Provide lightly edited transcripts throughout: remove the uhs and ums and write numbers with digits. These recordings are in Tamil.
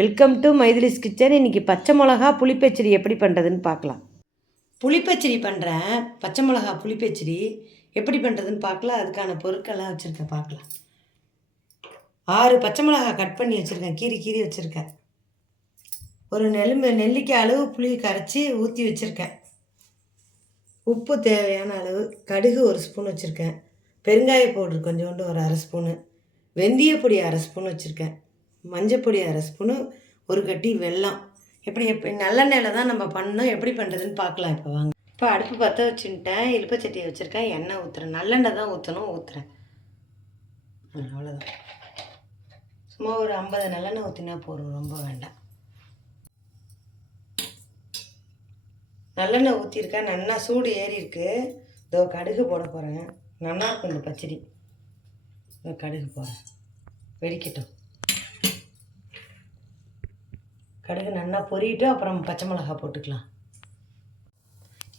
Welcome to மைதிலிஸ் kitchen. இன்றைக்கி பச்சை மிளகா புளிப்பச்சடி எப்படி பண்ணுறதுன்னு பார்க்கலாம். புளிப்பச்சடி பண்ணுறேன். பச்சை மிளகா புளிப்பச்சடி எப்படி பண்ணுறதுன்னு பார்க்கலாம். அதுக்கான பொருட்கள்லாம் வச்சுருக்கேன், பார்க்கலாம். 6 பச்சை மிளகா கட் பண்ணி வச்சுருக்கேன், கீறி வச்சுருக்கேன். ஒரு நெல்லிக்காய் அளவு புளி கரைச்சி ஊற்றி வச்சுருக்கேன். உப்பு தேவையான அளவு, கடுகு 1 ஸ்பூன் வச்சுருக்கேன், பெருங்காய பவுடர் கொஞ்சோண்டு ஒரு 1/2 ஸ்பூனு, வெந்தயப்பொடி 1/2 ஸ்பூன் வச்சுருக்கேன், மஞ்சப்பொடி 1/2 ஸ்பூனு, ஒரு கட்டி வெல்லம். எப்படி நல்லெண்ணெயில் தான் நம்ம பண்ணோம். எப்படி பண்ணுறதுன்னு பார்க்கலாம். இப்போ வாங்க. இப்போ அடுப்பு பற்ற வச்சுட்டேன், இலுப்பச்சட்டியை வச்சுருக்கேன், எண்ணெய் ஊற்றுறேன். நல்லெண்ணெய் தான் ஊற்றுறேன். அவ்வளோதான். சும்மா ஒரு 50 நல்லெண்ணெய் ஊற்றினா போதும், ரொம்ப வேண்டாம். நல்லெண்ணெய் ஊற்றிருக்கேன், நல்லா சூடு ஏறி இருக்கு. இதோ கடுகு போட போகிறேன். நல்லா இருக்கும் இந்த பச்சடி. கடுகு போடுறேன், வெடிக்கட்டும். கடுகு நல்லா பொரியிட்டு அப்புறம் பச்சை மிளகா போட்டுக்கலாம்.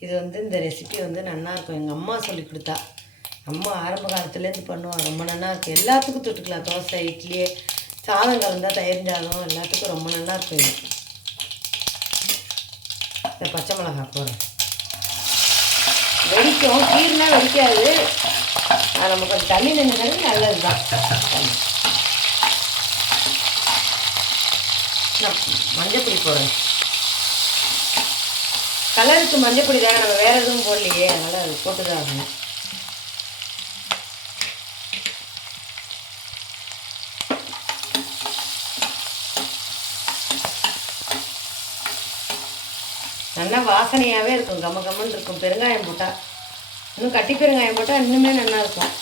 இது இந்த ரெசிபி நல்லாயிருக்கும். எங்கள் அம்மா சொல்லி கொடுத்தா. அம்மா ஆரம்ப காலத்துலேருந்து பண்ணுவாங்க, ரொம்ப நல்லாயிருக்கும். எல்லாத்துக்கும் தொட்டுக்கலாம். தோசை, இட்லி, சாதம் கலந்தால், தயிர் சாதம், எல்லாத்துக்கும் ரொம்ப நல்லாயிருக்கும் இது. இந்த பச்சை மிளகா போடுறேன். வெடிக்கும், கீரைலாம் வெடிக்காது. நம்ம கொஞ்சம் தண்ணி நின்றுனாலும் நல்லது தான். நான் மஞ்சப்பொடி போடுறேன். கலருக்கு மஞ்சப்பொடி தாங்க, நம்ம வேறு எதுவும் போடலையே, அதனால் அது போட்டு தான் ஆகணும். நல்லா வாசனையாகவே இருக்கும், கம்மன்னு இருக்கும். பெருங்காயம் போட்டால், இன்னும் கட்டி பெருங்காயம் போட்டால் இன்னுமே நல்லா இருக்கும்.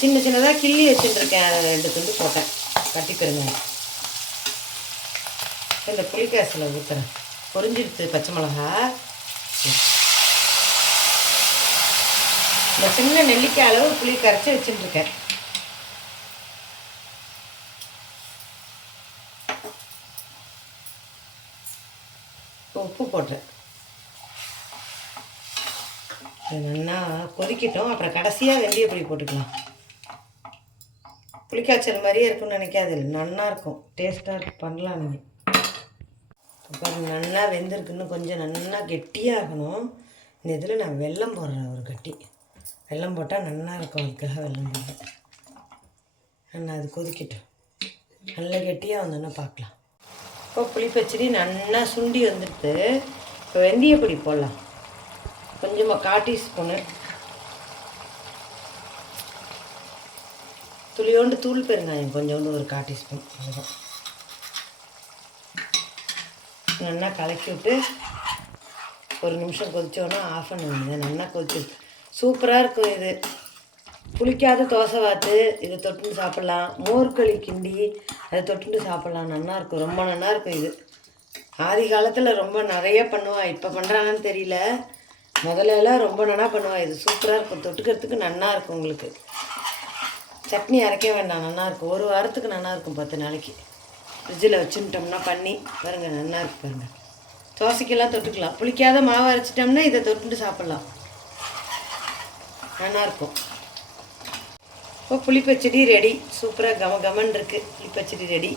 சின்ன சின்னதாக கிள்ளி வச்சுட்டுருக்கேன், அதை 2 துண்டு போட்டேன், கட்டி பெருங்காயம். இந்த புளிக்காசில் ஊற்றுறேன். பொரிஞ்சிடுச்சு பச்சை மிளகா. இந்த சின்ன நெல்லிக்காய் அளவு புளி கரைச்சி வச்சுட்டுருக்கேன். உப்பு போட்டுறேன். நல்லா கொதிக்கட்டும். அப்புறம் கடைசியாக வெந்தயப்பொடி போட்டுக்கலாம். புளிக்காய்ச்சல் மாதிரியே இருக்குன்னு நினைக்காது, நல்லா இருக்கும், டேஸ்ட்டாக இருக்கும். பண்ணலாம் நீங்கள். அப்புறம் நல்லா வெந்திருக்குன்னு கொஞ்சம் நல்லா கெட்டியாகணும். இந்த இதில் நான் வெல்லம் போடுறேன், ஒரு கட்டி வெல்லம் போட்டால் நல்லா இருக்கும். அதுக்காக வெல்லம் போடுறேன். நல்லா அது கொதிக்கட்டும். நல்லா கெட்டியாக வந்தோன்னா பார்க்கலாம். இப்போ புளிப்பச்சடி நல்லா சுண்டி வந்துடுது. இப்போ வெந்தயப்பொடி போடலாம். கொஞ்சமாக 1/4 டீஸ்பூனு, துளியோண்டு தூள் பெருங்காயம் கொஞ்சோண்டு ஒரு 1/4 டீஸ்பூன். அதுதான் நல்லா கலக்கி விட்டு ஒரு நிமிஷம் கொதிச்சோன்னா ஆஃப் பண்ண வேண்டியது. நல்லா கொதிச்சு சூப்பராக இருக்கும் இது. புளிக்காத தோசை வாத்து இதை தொட்டுன்னு சாப்பிட்லாம். மோர்களி கிண்டி அதை தொட்டுட்டு சாப்பிட்லாம். நல்லாயிருக்கும், ரொம்ப நல்லாயிருக்கும் இது. ஆதி காலத்தில் ரொம்ப நிறைய பண்ணுவாள், இப்போ பண்ணுறாங்கன்னு தெரியல. முதல்லலாம் ரொம்ப நல்லா பண்ணுவாள். இது சூப்பராக இருக்கும், தொட்டுக்கிறதுக்கு நல்லா இருக்கும். உங்களுக்கு சட்னி அரைக்க வேண்டாம், நல்லாயிருக்கும். ஒரு வாரத்துக்கு நல்லாயிருக்கும். 10 நாளைக்கு ஃப்ரிட்ஜில் வச்சுட்டோம்னா பண்ணி பாருங்கள், நல்லா இருக்கு பாருங்கள். தோசைக்கெல்லாம் தொட்டுக்கலாம். புளிக்காத மாவு அரைச்சிட்டோம்னா இதை தொட்டுட்டு சாப்பிட்லாம், நல்லாயிருக்கும். இப்போ புளிப்பச்சடி ரெடி. சூப்பராக கமன்னு இருக்குது. புளிப்பச்சடி ரெடி.